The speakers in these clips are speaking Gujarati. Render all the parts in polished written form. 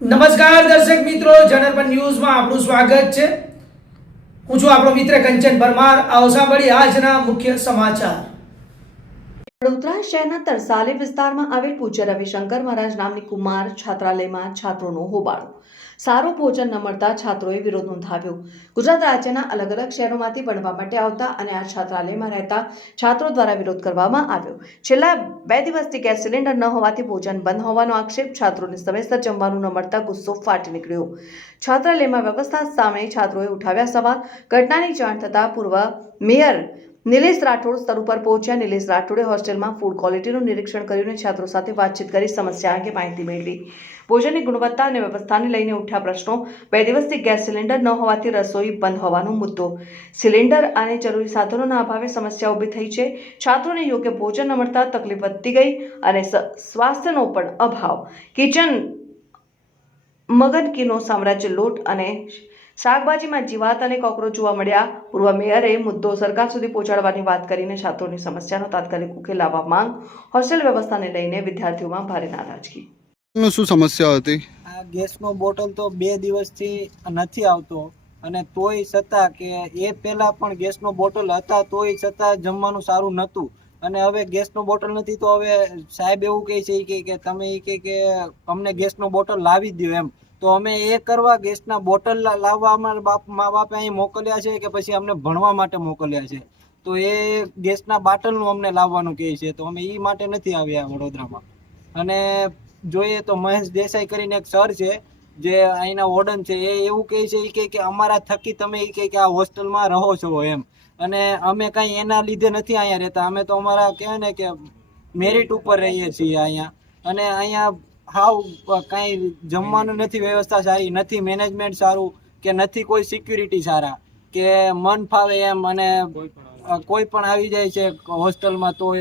નમસ્કાર દર્શક મિત્રો, જનરપન ન્યૂઝમાં આપનું સ્વાગત છે. હું છું આપણો મિત્ર કંચન પરમાર. આવો સાંભળીએ આજના મુખ્ય સમાચાર. વડોદરા શહેરના તરસાલી વિસ્તારમાં આવેલ પૂજ્ય રવિશંકર મહારાજ નામની કુમાર છાત્રાલયમાં છાત્રોનો હોબાળો. સારું ભોજન ન મળતા છાત્રોએ વિરોધ નોંધાવ્યો. ગુજરાત રાજ્યના અલગ અલગ શહેરોમાંથી ભણવા માટે આવતા અને આ છાત્રાલયમાં રહેતા છાત્રો દ્વારા વિરોધ કરવામાં આવ્યો. છેલ્લા 2 દિવસથી ગેસ સિલિન્ડર ન હોવાથી ભોજન બંધ હોવાનો આક્ષેપ. છાત્રોને સમયસર જમવાનું ન મળતા ગુસ્સો ફાટી નીકળ્યો. છાત્રાલયમાં વ્યવસ્થા સામે છાત્રોએ ઉઠાવ્યા સવાલ. ઘટનાની જાણ થતાં પૂર્વ મેયર નિલેશ રાઠોડ સ્થળ ઉપર પહોંચ્યા. નિલેશ રાઠોડે હોસ્ટેલમાં ફૂડ ક્વોલિટીનું નિરીક્ષણ કર્યું અને છાત્રો સાથે વાતચીત કરી સમસ્યા અંગે માહિતી મેળવી. ભોજનની ગુણવત્તા અને વ્યવસ્થાને લઈને ઉઠ્યા પ્રશ્નો. 2 દિવસથી ગેસ સિલિન્ડર ન હોવાથી રસોઈ બંધ હોવાનો મુદ્દો. સિલિન્ડર અને જરૂરી સાધનોના અભાવે સમસ્યા ઊભી થઈ છે. છાત્રોને યોગ્ય ભોજન ન મળતા તકલીફ વધતી ગઈ અને સ્વાસ્થ્યનો પણ અભાવ. કિચન મગનકીનો સામ્રાજ્ય લોટ અને શાકભાજીમાં જીવાત અને કોકરોચ જોવા મળ્યા. પૂર્વ મેયરે મુદ્દો સરકાર સુધી પહોંચાડવાની વાત કરીને છાત્રોની સમસ્યાનો તાત્કાલિક ઉકેલ લાવવા માંગ. હોસ્ટેલ વ્યવસ્થાને લઈને વિદ્યાર્થીઓમાં ભારે નારાજગી. શું સમસ્યા હતી? આ ગેસનો બોટલ તો 2 દિવસથી નથી આવતો અને તોય છતાં કે એ પહેલાં પણ ગેસનો બોટલ હતા તોય છતાં જમવાનું સારું નહોતું. અને હવે ગેસનો બોટલ નથી તો હવે સાહેબ એવું કહે છે કે તમે કે અમને ગેસનો બોટલ લાવી દો એમ. તો અમે એ કરવા ગેસના બોટલ લાવવા અમારા મા બાપે અહીં મોકલ્યા છે કે પછી અમને ભણવા માટે મોકલ્યા છે? તો એ ગેસના બાટલનું અમને લાવવાનું કહે છે, તો અમે એ માટે નથી આવ્યા વડોદરામાં. અને જોઈએ તો મહેશ દેસાઈ કરીને એક સર છે જે અહીંના વોર્ડન છે, એ એવું કહે છે કે અમારા થકી તમે કે આ હોસ્ટેલમાં રહો છો એમ. અને અમે કાંઈ એના લીધે નથી અહીંયા રહેતા, અમે તો અમારા કહેવાય ને કે મેરિટ ઉપર રહીએ છીએ અહીંયા. અને અહીંયા હાવ કાંઈ જમવાનું નથી, વ્યવસ્થા સારી નથી, મેનેજમેન્ટ સારું કે નથી, કોઈ સિક્યુરિટી સારા કે મન ફાવે એમ. અને કોઈ પણ આવી જાય છે હોસ્ટેલમાં તો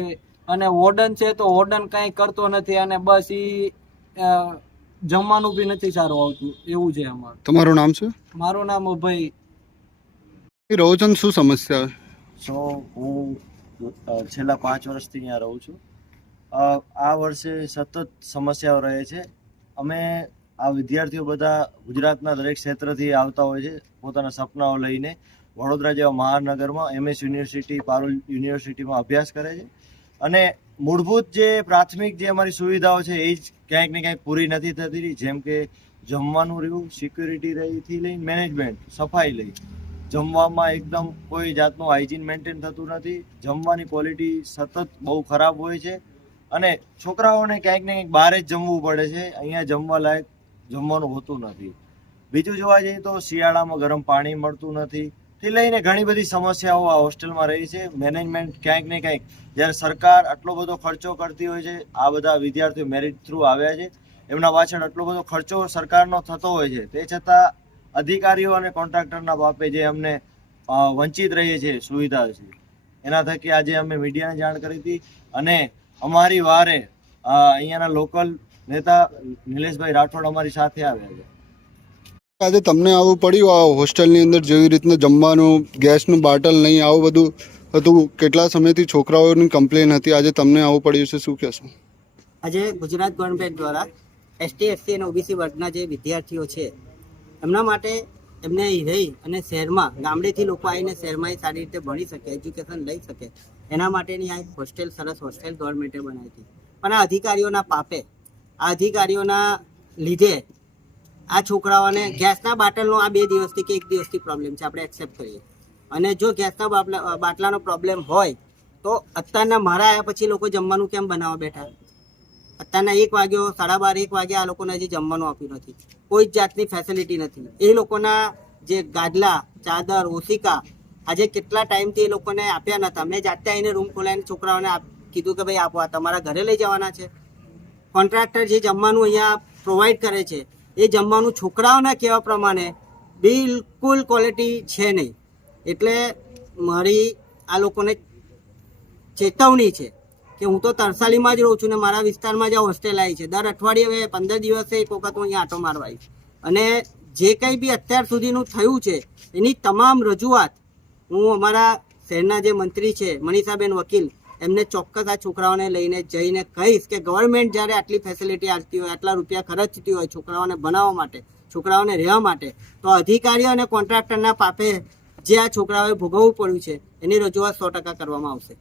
અને વોર્ડન છે તો વોર્ડન કાંઈ કરતો નથી અને બસ એ જમવાનું બી નથી સારું આવતું, એવું છે અમારું. તમારું નામ છે? મારું નામ ભાઈ. રહો છો ને શું સમસ્યા? હું છેલ્લા 5 વર્ષથી અહીંયા રહું છું. આ વર્ષે સતત સમસ્યાઓ રહે છે. અમે આ વિદ્યાર્થીઓ બધા ગુજરાતના દરેક ક્ષેત્રથી આવતા હોય છે પોતાના સપનાઓ લઈને. વડોદરા જેવા મહાનગરમાં MS યુનિવર્સિટી, પારુલ યુનિવર્સિટીમાં અભ્યાસ કરે છે અને મૂળભૂત જે પ્રાથમિક જે અમારી સુવિધાઓ છે એ જ ક્યાંક ને ક્યાંક પૂરી નથી થતી. જેમ કે જમવાનું રહ્યું, સિક્યુરિટી રહીથી લઈને મેનેજમેન્ટ, સફાઈ લઈ, જમવામાં એકદમ કોઈ જાતનું હાઇજીન મેન્ટેન થતું નથી. જમવાની ક્વોલિટી સતત બહુ ખરાબ હોય છે અને છોકરાઓને ક્યાંક ને ક્યાંક બહાર જ જમવું પડે છે. અહીંયા જમવા લાયક જમવાનું હોતું નથી. બીજું જોવા જઈએ તો શિયાળામાં ગરમ પાણી મળતું નથી થી લઈને ઘણી બધી સમસ્યાઓ આ હોસ્ટેલમાં રહી છે. મેનેજમેન્ટ ક્યાંક ને ક્યાંક જ્યારે સરકાર આટલો બધો ખર્ચો કરતી હોય છે, આ બધા વિદ્યાર્થીઓ મેરિટ થ્રુ આવ્યા છે, એમના પાછળ આટલો બધો ખર્ચો સરકારનો થતો હોય છે, તે છતાં અધિકારીઓ અને કોન્ટ્રાક્ટરના બાપે જે અમને વંચિત રહીએ છીએ સુવિધા છે, એના થકી આજે અમે મીડિયાને જાણ કરી હતી અને અમારી વારે અહીંયાના લોકલ નેતા નિલેશભાઈ રાઠોડ અમારી સાથે આવ્યા છે. આજે તમને આવું પડ્યું આ હોસ્ટેલની અંદર, જેવી રીતના જમવાનું, ગેસનું બાટલ નહીં, આવું બધું હતું. કેટલા સમયથી છોકરાઓની કમ્પ્લેન હતી, આજે તમને આવું પડ્યું છે, શું કહેશો? આજે ગુજરાત ગવર્મેન્ટ દ્વારા ST, SC અને OBC વર્ગના જે વિદ્યાર્થીઓ છે એમના માટે એમને રહી અને શહેરમાં, ગામડેથી લોકો આવીને શહેરમાં સારી રીતે ભણી શકે, એજ્યુકેશન લઈ શકે, એના માટેની આ એક હોસ્ટેલ, સરસ હોસ્ટેલ ગવર્મેન્ટે બનાવી હતી. પણ આ અધિકારીઓના પાપે, આ અધિકારીઓના લીધે આ છોકરાઓને ગેસના બાટલનો આ 2 દિવસથી કે 1 દિવસથી પ્રોબ્લેમ છે, આપણે એક્સેપ્ટ કરીએ. અને જો ગેસના બાટલાનો પ્રોબ્લેમ હોય તો અત્યારના મારા આવ્યા પછી લોકો જમવાનું કેમ બનાવવા બેઠા? અત્યારના 1 વાગ્યો, 12:30, 1 વાગે આ લોકોને હજી જમવાનું આપ્યું નથી. કોઈ જ જાતની ફેસિલિટી નથી. એ લોકોના જે ગાદલા, ચાદર, ઓશિકા આજે કેટલા ટાઈમથી એ લોકોને આપ્યા નહોતા. મેં જાતે આવીને રૂમ ખોલાવીને છોકરાઓને કીધું કે ભાઈ આપો, આ તમારા ઘરે લઈ જવાના છે. કોન્ટ્રાક્ટર જે જમવાનું અહીંયા પ્રોવાઈડ કરે છે એ જમવાનું છોકરાઓના કહેવા પ્રમાણે બિલકુલ ક્વોલિટી છે નહીં. એટલે મારી આ લોકોને ચેતવણી છે કે હું તો તરસાલીમાં જ રહું છું ને મારા વિસ્તારમાં જ હોસ્ટેલ આવી છે. દર અઠવાડિયે 15 દિવસે એક વખત હું અહીંયા આંટો મારવા આવીશ. અને જે કંઈ બી અત્યાર સુધીનું થયું છે એની તમામ રજૂઆત હું અમારા શહેરના જે મંત્રી છે મનીષાબેન વકીલ એમને ચોક્કસ આ છોકરાઓને લઈને જઈને કહીશ કે ગવર્મેન્ટ જ્યારે આટલી ફેસિલિટી આપતી હોય, આટલા રૂપિયા ખર્ચતી હોય છોકરાઓને ભણાવવા માટે, છોકરાઓને રહેવા માટે, તો અધિકારીઓ અને કોન્ટ્રાક્ટરના પાપે જે આ છોકરાઓએ ભોગવવું પડ્યું છે એની રજૂઆત 100% કરવામાં આવશે.